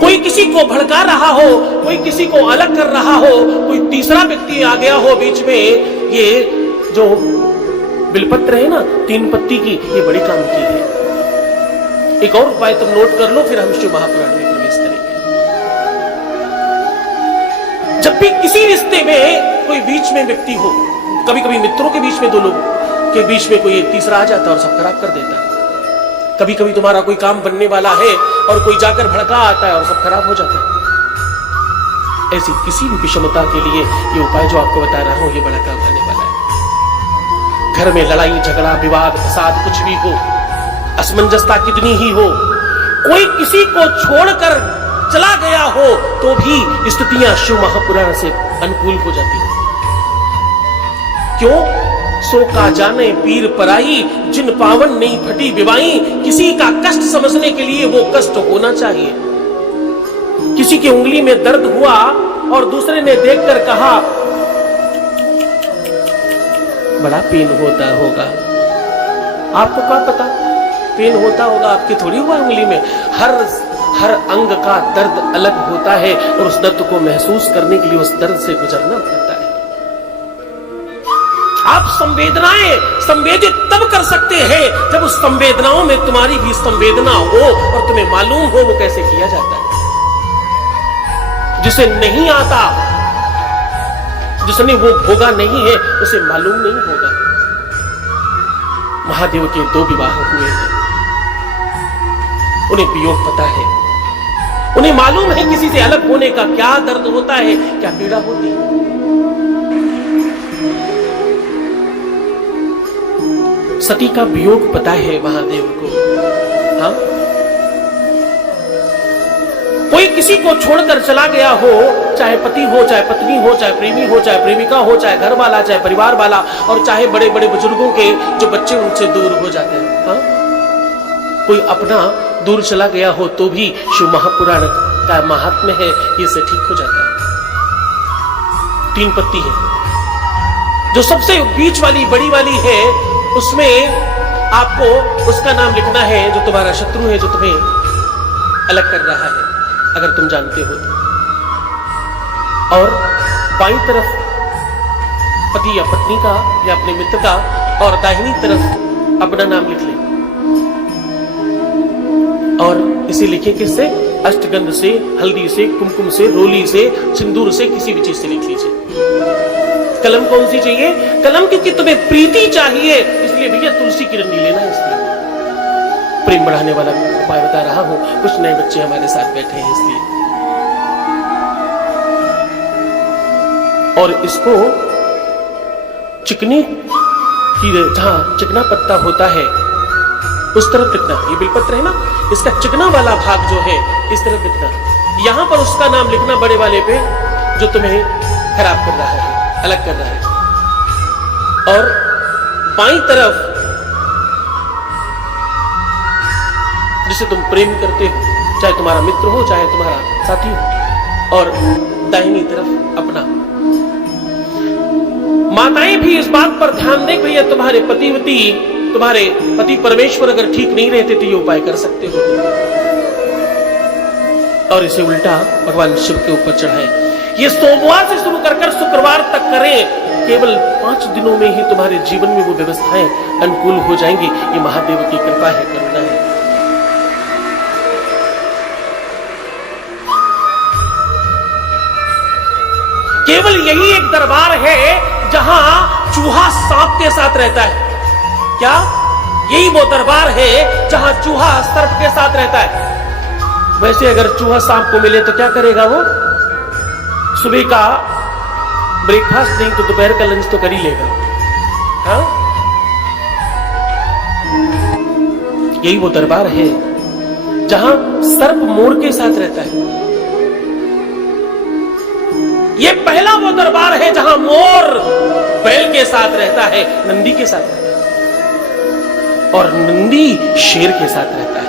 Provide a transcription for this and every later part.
कोई किसी को भड़का रहा हो, कोई किसी को अलग कर रहा हो, कोई तीसरा व्यक्ति आ गया हो बीच में, ये जो बिलपत्र है ना 3 पत्ती की, ये बड़ी काम की है। एक और उपाय तुम नोट कर लो, फिर हम शिव महापुराण में प्रवेश करेंगे। जब भी किसी रिश्ते में कोई बीच में व्यक्ति हो, कभी कभी मित्रों के बीच में 2 लोग के बीच में कोई एक तीसरा आ जाता है और सब खराब कर देता है। कभी कभी तुम्हारा कोई काम बनने वाला है और कोई जाकर भड़का आता है और सब खराब हो जाता है। ऐसी किसी भी विषमता के लिए ये उपाय जो आपको बता रहा हूं, ये बड़ा काम आने वाला है। घर में लड़ाई झगड़ा विवाद फसाद कुछ भी हो, असमंजसता कितनी ही हो, कोई किसी को छोड़कर चला गया हो तो भी स्थितियां शिव महापुराण से अनुकूल हो जाती है। क्यों? सो का जाने पीर पराई, जिन पावन नहीं फटी विवाई। किसी का कष्ट समझने के लिए वो कष्ट होना चाहिए। किसी की उंगली में दर्द हुआ और दूसरे ने देखकर कहा बड़ा पेन होता होगा। आपको क्या पता पेन होता होगा? आपकी थोड़ी हुआ उंगली में। हर अंग का दर्द अलग होता है और उस दर्द को महसूस करने के लिए उस दर्द से गुजरना पड़ता है। आप संवेदित तब कर सकते हैं जब उस संवेदनाओं में तुम्हारी भी संवेदना हो और तुम्हें मालूम हो वो कैसे किया जाता है। जिसे नहीं आता, जिसने वो भोगा नहीं है, उसे मालूम नहीं होगा। महादेव के 2 विवाह हुए हैं, उन्हें वियोग पता है, उन्हें मालूम है किसी से अलग होने का क्या दर्द होता है, क्या पीड़ा होती है। सती का वियोग पता है महादेव को। हाँ, कोई किसी को छोड़कर चला गया हो, चाहे पति हो, चाहे पत्नी हो, चाहे प्रेमी हो, चाहे प्रेमिका हो, चाहे घर वाला, चाहे परिवार वाला, और चाहे बड़े बड़े बुजुर्गों के जो बच्चे उनसे दूर हो जाते हैं। हाँ? कोई अपना दूर चला गया हो तो भी शिव महापुराण का महात्म्य है, ये से ठीक हो जाता है। 3 पत्ती है, जो सबसे बीच वाली बड़ी वाली है, उसमें आपको उसका नाम लिखना है जो तुम्हारा शत्रु है, जो तुम्हें अलग कर रहा है, अगर तुम जानते हो तो। और बाईं तरफ पति या पत्नी का या अपने मित्र का, और दाहिनी तरफ अपना नाम लिख ले। और इसे लिखे किससे? अष्टगंध से, हल्दी से, कुमकुम से, रोली से, सिंदूर से, किसी भी चीज से लिख लीजिए। कलम कौन सी चाहिए? कलम क्योंकि तुम्हें प्रीति चाहिए, इसलिए भैया तुलसी की रंडी लेना है। इसलिए प्रेम बढ़ाने वाला उपाय बता रहा हूं। कुछ नए बच्चे हमारे साथ बैठे हैं इसलिए। और इसको चिकनी की, जहां चिकना पत्ता होता है उस तरफ लिखना। ये बिलपत्र है ना, इसका चिकना वाला भाग जो है इस तरफ लिखना। यहां पर उसका नाम लिखना बड़े वाले पे, जो तुम्हें खराब कर रहा है, अलग कर रहा है। और बाईं तरफ जिसे तुम प्रेम करते हो, चाहे तुम्हारा मित्र हो, चाहे तुम्हारा साथी हो, और दाहिनी तरफ अपना। माताएं भी इस बात पर ध्यान दें, भैया तुम्हारे तुम्हारे पति परमेश्वर अगर ठीक नहीं रहते तो ये उपाय कर सकते हो। और इसे उल्टा भगवान शिव के ऊपर चढ़ाएं। ये सोमवार से शुरू कर शुक्रवार तक करें। केवल 5 दिनों में ही तुम्हारे जीवन में वो व्यवस्थाएं अनुकूल हो जाएंगी। ये महादेव की कृपा है, करुणा है। केवल यही एक दरबार है जहां चूहा सांप के साथ रहता है। क्या? यही वो दरबार है जहां चूहा सर्प के साथ रहता है। वैसे अगर चूहा सांप को मिले तो क्या करेगा वो? सुबह का ब्रेकफास्ट नहीं तो दोपहर का लंच तो कर ही लेगा। हाँ? यही वो दरबार है जहां सर्प मोर के साथ रहता है। ये पहला वो दरबार है जहां मोर बैल के साथ रहता है, नंदी के साथ रहता है, और नंदी शेर के साथ रहता है।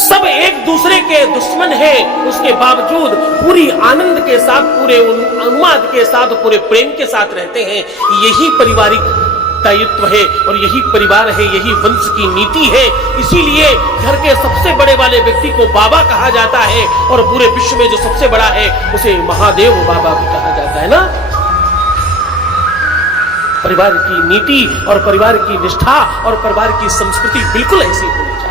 सब एक दूसरे के दुश्मन है, उसके बावजूद पूरी आनंद के साथ, पूरे उन्माद के साथ, पूरे प्रेम के साथ रहते हैं। यही पारिवारिक दायित्व है और यही परिवार है, यही वंश की नीति है। इसीलिए घर के सबसे बड़े वाले व्यक्ति को बाबा कहा जाता है और पूरे विश्व में जो सबसे बड़ा है उसे महादेव बाबा भी कहा जाता है ना। परिवार की नीति और परिवार की निष्ठा और परिवार की संस्कृति बिल्कुल ऐसी होनी चाहिए।